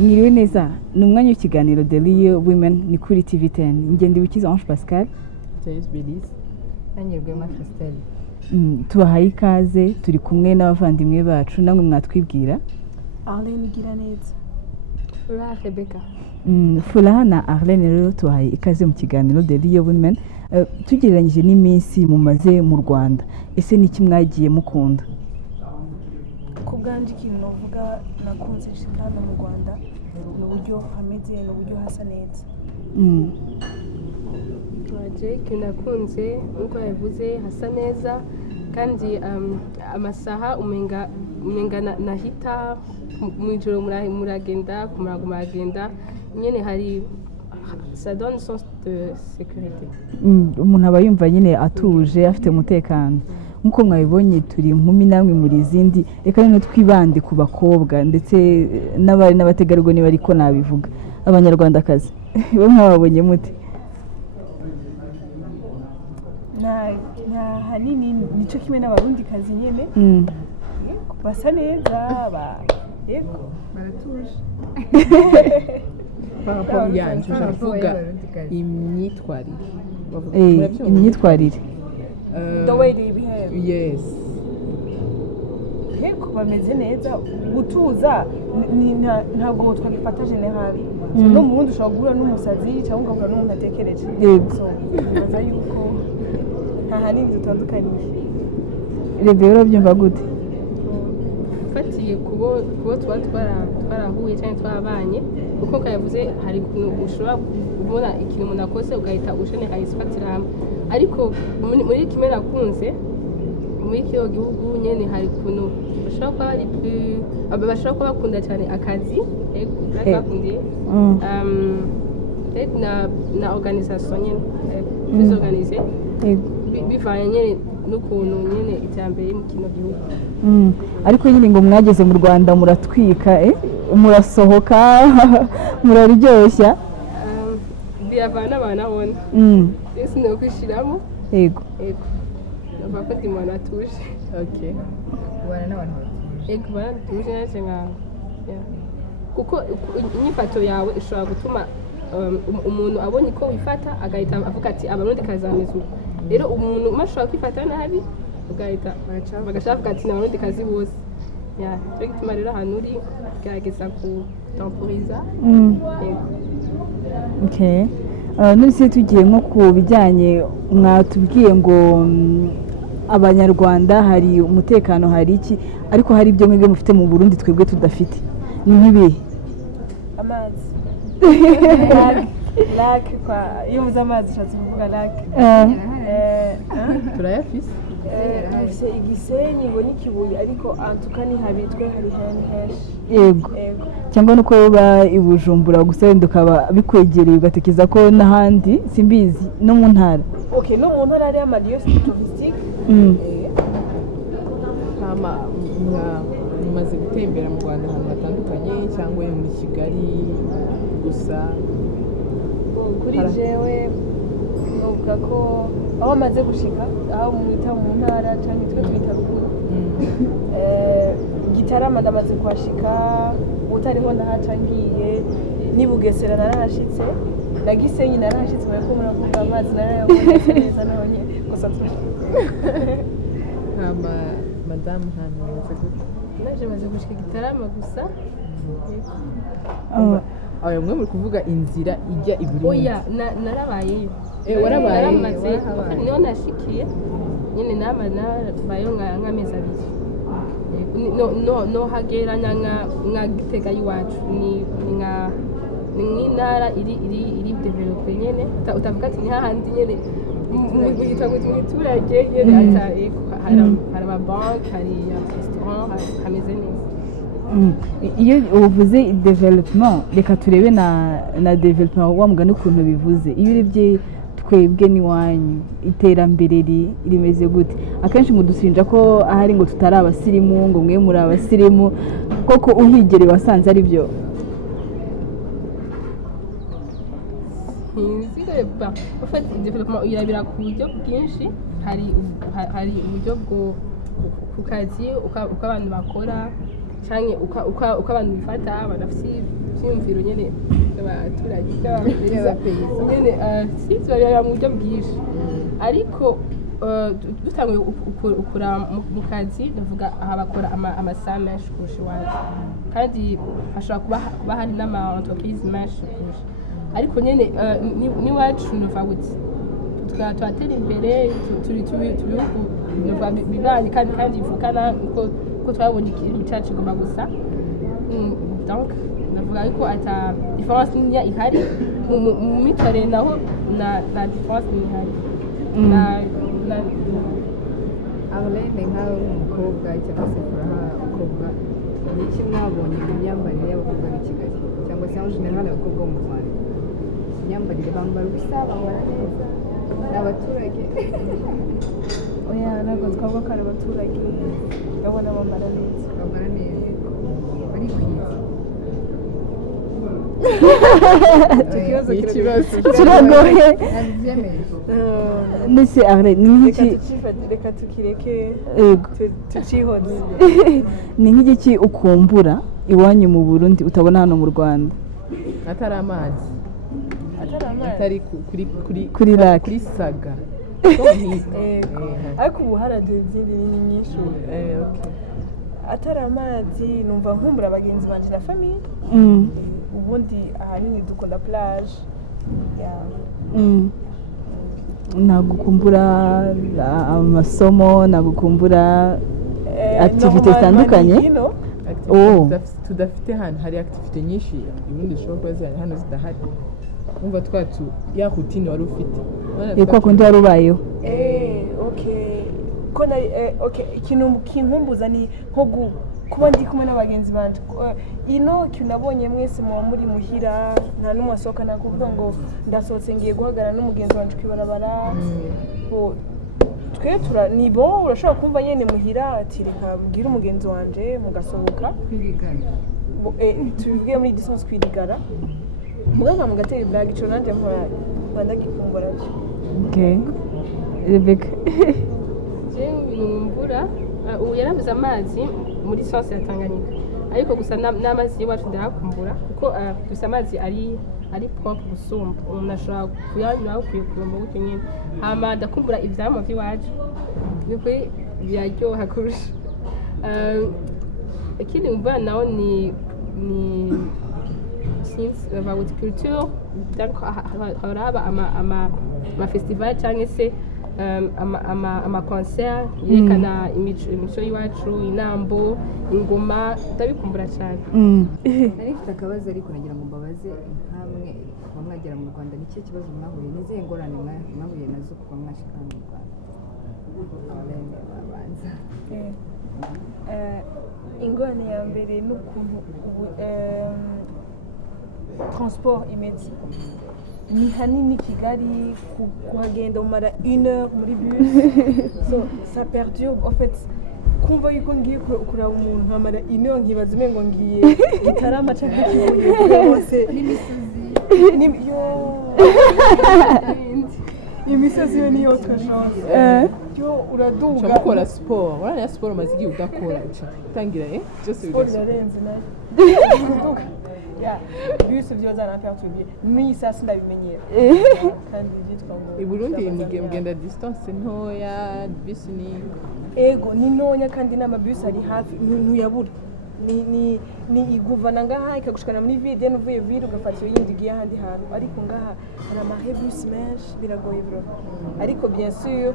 Mwiriwe neza ni umwanya w'ikiganiro The Real Women ni kuri TV10 ngende wikiza Ange Pascal James Belize Anyerwe ma Christelle tubahaye ikaze turi kumwe n'abavandimwe bacu namwe mwatwibwira Arlene Giraneza Furaha Rebecca Furaha na Arlene rero tubahaye ikaze mu kiganiro The Real Women tugereranyije n'iminsi mumaze mu Rwanda ese niki mwagiye mukunda ku bwanje ikintu novuga nakunze shikana mu Rwanda ni uburyo hameze n'uburyo hasa neza Waje kinakunze uko yavuze hasa neza kandi amasaha umenga nahita mu ijoro muragenda kumuragenda nyene hari ça donne sens de sécurité umuntu aba yumva nyine atuje afite umutekano nkuko mwabibonye turi inkumi namwe muri izindi reka rero twibande ku bakobwa ndetse n'abari n'abategarugori bari ko nabivuga abanyarwandakazi bo mwababonye mute na hanini nico kimwe n'abarundi kazi nyene basa neza yego baratuje papa yanje ndavuga imyitwarire imyitwarire the way they behave yes yego bameze neza gutuza ntabwo twabifata generali no mu wundi ushobora guhura n'umusazi cyangwa ugahura n'umuntu atekereje so baza yuko nta hanini dutandukaniye rero byumva gute fatiye kubo twarahuye cyane twabanye kuko kayavuze hari ikintu ushobora kubona ikintu umuntu akoze ugahita ushenekaye sifatira hamwe ariko muri kimwe nakunze muri kiyo gihugu nyene hari ikintu bashobora kuba bakunda cyane akazi bakundiye na organisation nyene plus organisée bivanye nyene n'ukuntu nyene iterambere mu kino gihugu ariko nyine ngo mwageze mu Rwanda muratwika murasohoka muraryoshya biravana abana bona ese no kwishiramo yego nava ko ndimana atuje okay wana n'abantu yego bana tuje nase nka kuko inyifato yawe ishobora gutuma umuntu abonye ko wifata agahita avuga ati abarundi kazameze uko rero umuntu mashobora kwifata nabi ugahita bagashaka ati n'abarundi kazi bose cyo gituma rero ahantu uri gerageza kutemporiza okay none tugiye nko ku bijyanye mwatubwiye ngo abanyarwanda hari umutekano hari iki ariko hari ibyo mwebwe mufite mu Burundi twebwe tudafite ni nk'ibihe amazi lake kwa iyo muza amazi cyatse kuvuga lake turayafise ese igisenyi ngo n'ikibuye ariko antuka ni habitwe hari henshi yego cyangwa nuko ba ibujumbura gusa wenda ukaba bikwegereye ugatekereza ko n'ahandi simbizi no mu ntara okay no mu ntara ari amadiyo touristique mumaze gutembera mu Rwanda ahantu hatandukanye cyangwa muri Kigali gusa kuri jewe novuga ko aho maze gushika aho mwita mu ntara cyangwa twe twita ruguru Gitarama ndamaze kuhashika utariho ndahaca ngiye ni Bugesera narahashitse na Gisenyi narahashitse bariko muravuga amazi narayabonye neza none gusa madame hano yavuze gute naje maze gushika Gitarama gusa ayo mwe muri kuvuga inzira ijya i Burundi oya narabayeyo warabaye niho nashikiye nyine narabayeyo nk'amezi abiri no hageranya nka Gitega y'iwacu ni nk'intara iri develope nyene utavuga ati ni hahandi nyene mu gitabo cy'umuturage nyene hari amabanki hari amaresitora hameze neza iyo uvuze development reka turebe na development wa mugani ukuntu bivuze iyo urebye twebwe n'iwanyu iterambere rimeze gute akenshi mudusinja ko ahari ngo tutari abasirimu ngo mwe muri abasirimu koko uhigereye wasanze ari byo ufite development irabira ku buryo bwinshi hari uburyo bwo ku kazi uko abantu bakora canke uko abantu bifata banafise ivyiyumviro nyene abaturage Y'abapayisa. nyene sinzi babiraba mu buryo bwinshi ariko dutanguye ukura mu kazi ndavuga aha bakora amasaha menshi kurusha iwacu kandi hashobora kuba hari n'ama entreprise menshi kurusha ariko nyene n'iwacu nuva gute turatera imbere turi bihugu nuva bibanyi kandi bivukana uko twabonye ikintu cyacu kigomba gusa donc ndavuga ariko ata difference niya ihari mu mitwarire naho na difference niya ihari Arlene nkawe umukobwa cyangwa se Furaha umukobwa ni iki mwabonye mu myambarire y'abakobwa b'i Kigali cyangwa se en general abakobwa bo mu Rwanda imyambarire bambara ubusa bambara neza ni abaturage oya ntabwo twavuga ko ari abaturage ndabona bambara neza bambara neza bari kwiza icyo kibazo kiragoye ntabyemeje ndetse Arlene ni nk'iki reka tukireke yego tucihoze ni nk'igiki ukumbura iwanyu mu Burundi utabona hano mu Rwanda atari amazi atari kuri lake kuri saga ariko ubu haraje izindi nini nyinshi atari amazi numva nkumbura abagenzi banje na famiye ubundi ahanini dukunda plage nagukumbura amasomo nagukumbura activite zitandukanye tudafite hano hari activite nyinshi ubundi dushobora kuba zihari hano zidahari umva twatu ya routine wari ufite kwa kundi wari ubayeho ikintu kinkumbuza ni nko kuba ndi kumwe n'abagenzi banje ino nabonye mwese muba muri muhira nta n'umwe asohoka nakuvuga ngo ndasohotse ngiye guhagarara n'umugenzi wanje kwibarabara twe ni bo urashobora kumva nyene muhira ati reka mbwire umugenzi wanje mugasohoka tubivuge muri distance kwirigara muganga mugatera iblaga ico nanje nkora ndagikumbura byo Rebecca imvura ubu yarabuze amazi muri source ya Tanganyika ariko gusa n'amazi y'iwacu ndayakumbura kuko gusa amazi ari propre gusumba umuntu ashobora kuyanywa kuyakura gutyo nyine hama ndakumbura ivyamwa vy'iwacu nukuri biraryoha kurusha ikindi umva naho ni since about culture haraba ama festival cyangwa se ama concert yerekana imico y'iwacu inambo ingoma ndabikumbura cyane nari mfite akabazo ariko nagira ngo mbabaze nkamwe kuba mwagera mu Rwanda ni cyo kibazo mwahuye n'izihe ngorane mwahuye nazo kuba mwashika mu Rwanda ingorane ya mbere n'ukuntu transport imeze ni hanini Kigali kuhagenda umara 1 heure muri bus so ça perturbe en fait kumva yuko ngiye kuraba umuntu nkamara 1 heure nkibaza umengo ngiye Gitarama cyangwa Kibuye hose n'imisozi imisozi yo niyo twashaka yo uraduga cyangwa sport urana sport maze igihe udakora utangira byose birarenze nayo bus vyoza na perturbe ni sasa ndabimenyera kandi byitwa ngo i Burundi mugenda distance ntoya bus ni ego ni ntoya kandi n'amabus ari hafi ntuyabura ni iguvana ngaha ikagushikana muri ville n'uvuye ville ugafata yindi giye ahandi hantu ariko ngaha hari amahebus menshi biragoye bro ariko bien sûr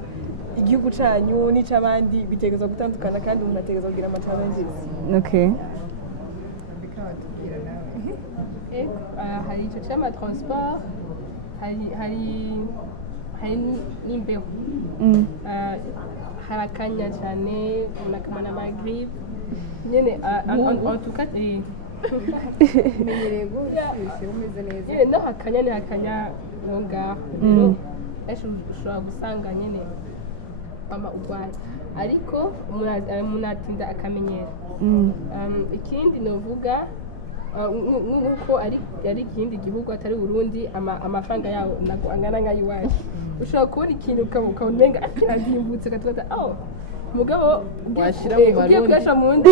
igihugu canyu n'icabandi bitegezwa gutandukana kandi umuntu ategezwa kugira ama challenges hari icyo cyama transport hari n'imbeho harakanya cyane umuntu akamana amagripe nyine en tout cas menyereye gushyira umeze neza nyine no hakanya ni hakanya no ngaho rero ejo ushobora gusanga nyine mama urwaye ariko umuntu atinda akamenyera ikindi novuga nk'uko ari ikindi gihugu atari Burundi amafaranga yawo ntabwo angana nk'ay'iwacu ushobora kubona ikintu ukabona umenga arazimbutse ugatubaza mugabo Washyira mu ugiye Marundi. kuyashyira mu wundi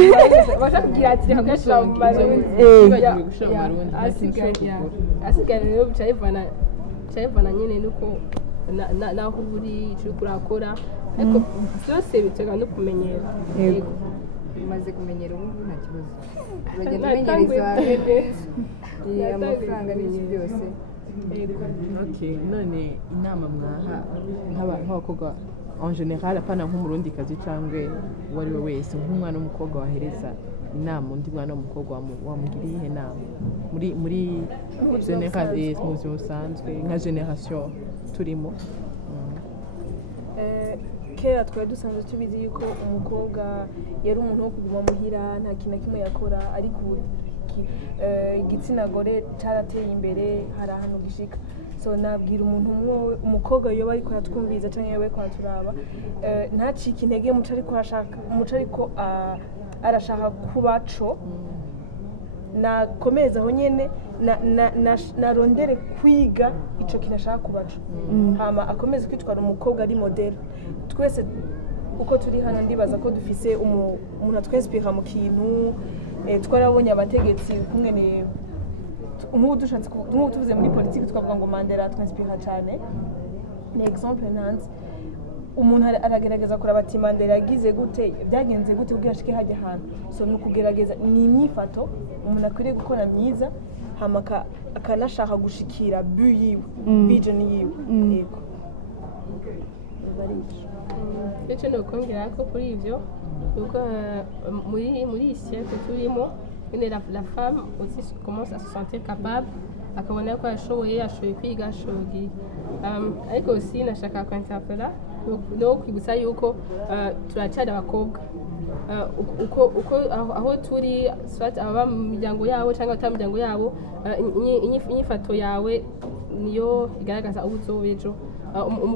bakakubwira ati reka kuyashyira mu Marundi Ntibagiwe gushyira mu Marundi, nta kintu asigaye ushobora kugura. asigaye rero bica bivana nyine nuko naho uri icyo uriko urakora ariko byose biterwa no kumenyera Yego. umaze kumenyera ubu nta kibazo uragenda Natanguye umenyereza amafaranga n'iki byose Okay, none inama mwaha nk'abakobwa en general apana nk'umurundikazi cyangwa uwo ari we wese nk'umwana w'umukobwa wahereza inama undi mwana w'umukobwa wamugiriye iyihe nama muri general mu buzima busanzwe nka generation turimo. kera twari dusanzwe tubizi yuko umukobwa yari umuntu wo kuguma muhira nta kintu na kimwe yakora ariko ubu igitsina gore cyarateye imbere hari ahantu gishika so nabwira umuntu umukobwa yoba ariko aratwumviriza cyangwa yoba ariko araturaba ntacike intege muco ariko arashaka kubaco nakomeza aho nyene narondere kwiga ico kintu ashaka kubaco hama akomeze kwitwara umukobwa ari model twese uko turi hano ndibaza ko dufise umuntu atwinspira mu kintu twarabonye abategetsi kumwe nk'ubu dushatse nk'ubu tuvuze muri politiki twavuga ngo Mandela atwinspira cyane ni exemple ntanze umuntu aragerageza kuraba ati Mandela yagize gute byagenze gute kugira ashike hajya ahantu so ni ukugerageza ni imyifato umuntu akwiriye gukora myiza hama akanashaka gushikira bu yiwe vision yiwe yego icyo ni ukongera ko kuri ibyo kuko muri iyi siècle turimo la femme aussi commence à se sentir capable akabona ko yashoboye kwiga ashoboye ariko aussi nashaka kwinterpella no kwibutsa yuko turacyari abakobwa uko aho turi swat aba mu miryango yabo cyangwa atari mu miryango yabo inyifato yawe niyo igaragaza ubu uzoba ejo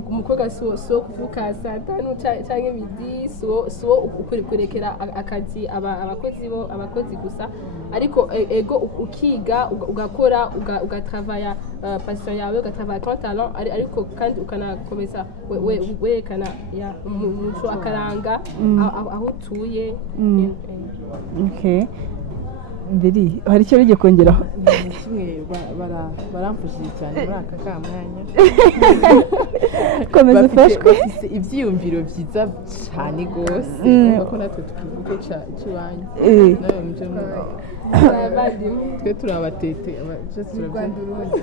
umukobwa si wo kuvuka saa tanu cyangwa imidi si wo kurekera akazi abakozi gusa ariko ego ukiga ugakora ugatravaya passion yawe ugatravaya ton talent ariko kandi ukanakomeza werekana umuco akaranga aho utuye. Okay. Mbere hari icyo rige kongeraho kimwe baramfashije cyane muri aka kamwanya komeza ufashwe bafite ibyiyumviro byiza cyane rwose kuko natwe tukivuge cy'iwanyu nawe muje twe turi abatete u Rwanda urundi